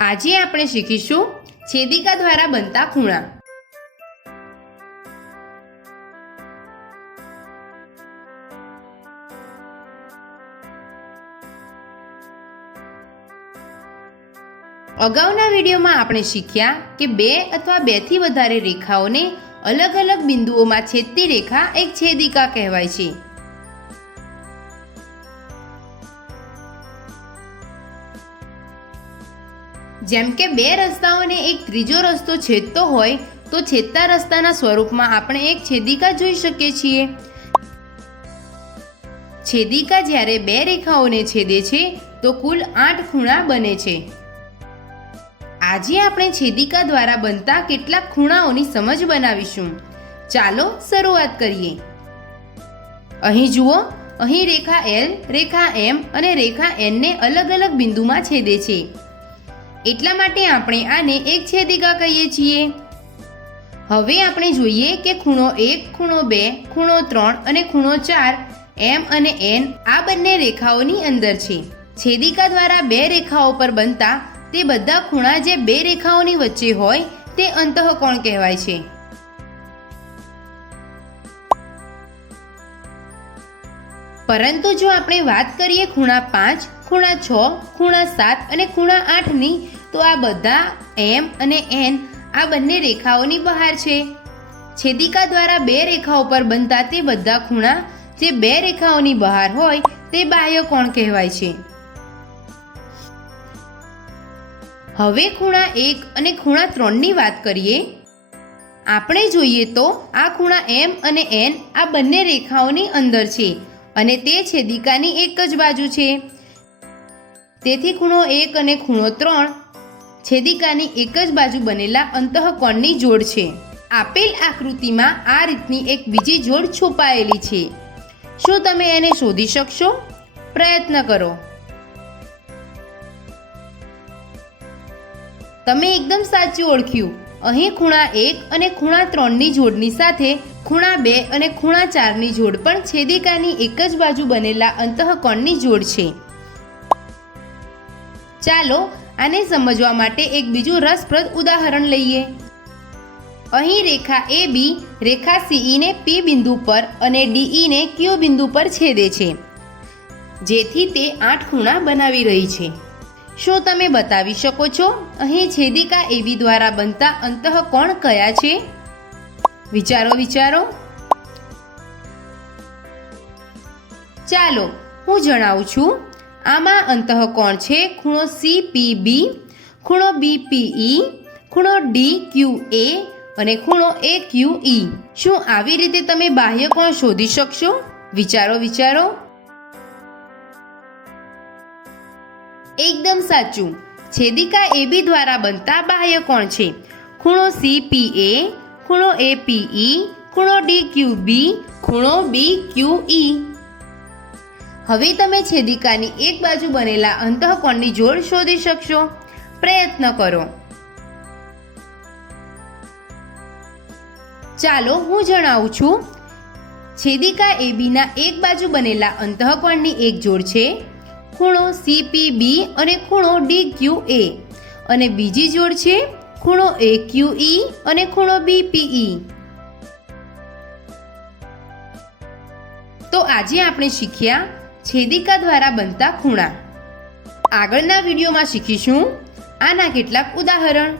આજે આપણે શીખીશું છેદિકા દ્વારા બનતા ખૂણા। અગાઉના વિડીયોમાં આપણે શીખ્યા કે બે અથવા બેથી વધારે રેખાઓને અલગ અલગ બિંદુઓમાં છેદતી રેખા એક છેદિકા કહેવાય છે। જેમ કે બે રસ્તાઓને એક ત્રીજો રસ્તો છેદતો હોય તો છેદતા રસ્તાના સ્વરૂપમાં આપણે એક છેદિકા જોઈ શકીએ છીએ। છેદિકા જ્યારે બે રેખાઓને છેદે છે તો કુલ 8 ખૂણા બને છે। આજે આપણે છેદિકા દ્વારા બનતા કેટલાક ખૂણાઓની સમજ બનાવીશું। ચાલો શરૂઆત કરીએ। અહીં જુઓ, અહીં રેખા L, રેખા M અને રેખા N ને અલગ અલગ બિંદુમાં છેદે છે, એટલા માટે આપણે આને એક છેદિકા કહીએ છીએ। હવે આપણે જોઈએ કે ખૂણો 1, ખૂણો 2, ખૂણો 3 અને ખૂણો 4 M અને N આ બંને રેખાઓની અંદર છે। છેદિકા દ્વારા બે રેખાઓ પર બનતા તે બધા ખૂણા જે બે રેખાઓની વચ્ચે હોય તે અંતઃકોણ કહેવાય છે। પરંતુ જો આપણે વાત કરીએ ખૂણા 5, ખૂણા 6, ખૂણા 7 અને ખૂણા 8ની તો આ બધા M અને N આ બંને રેખાઓની બહાર છે। છેદિકા દ્વારા બે રેખાઓ પર બનતા તે બધા ખૂણા જે બે રેખાઓની બહાર હોય તે બાહ્ય કોણ કહેવાય છે। હવે ખૂણા 1 અને ખૂણા 3ની વાત કરીએ। આપણે જોઈએ તો આ ખૂણા M અને N આ બંને રેખાઓની અંદર છે અને તે છેદિકાની એક જ બાજુ છે। તેથી ખૂણો 1 અને ખૂણો 3 છેદિકાની એક જ બાજુ બનેલા અંતઃકોણની જોડ છે। આપેલ આકૃતિમાં આ રીતની એક બીજી જોડ છુપાયેલી છે। શું તમે એને શોધી શકશો? પ્રયત્ન કરો। તમે એકદમ સાચું ઓળખ્યું। અહીં ખૂણા 1 અને ખૂણા 3ની જોડની સાથે ખૂણા 2 અને ખૂણા 4ની જોડ પણ છેદિકાની એક જ બાજુ બનેલા અંતઃકોણની જોડ છે। ચાલો આને સમજવા માટે એક બીજું રસપ્રદ ઉદાહરણ લઈએ। અહીં રેખા AB રેખા CE ને P બિંદુ પર અને DE ને Q બિંદુ પર છેદે છે, જેથી તે 8 ખૂણા બનાવી રહી છે। શું તમે બતાવી શકો છો અહીં છેદિકા AB દ્વારા બનતા અંતઃકોણ કયા છે? વિચારો। ચાલો હું જણાવું છું। આમાં અંતઃકોણ છે ખૂણો CPB, ખૂણો BPE, ખૂણો DQA અને ખૂણો AQE। શું આવી રીતે તમે બાહ્ય કોણ શોધી શકશો? વિચારો। એકદમ સાચું। છેદિકા AB દ્વારા બનતા બાહ્ય કોણ છે ખૂણો CPA, ખૂણો APE, ખૂણો DQB, ખૂણો BQE। હવે તમે છેદિકાની એક બાજુ બનેલા અંતઃકોણની જોડ શોધી શકશો। પ્રયત્ન કરો। ચાલો હું જણાવું છું। છેદિકા AB ના એક બાજુ બનેલા અંતઃકોણની એક જોડ છે ખૂણો CPB અને ખૂણો DQA અને બીજી જોડ છે ખૂણો AQE અને ખૂણો BPE। તો આજે આપણે શીખ્યા છેદિકા દ્વારા બનતા ખૂણા। આગળના વિડીયોમાં શીખીશું આના કેટલાક ઉદાહરણ।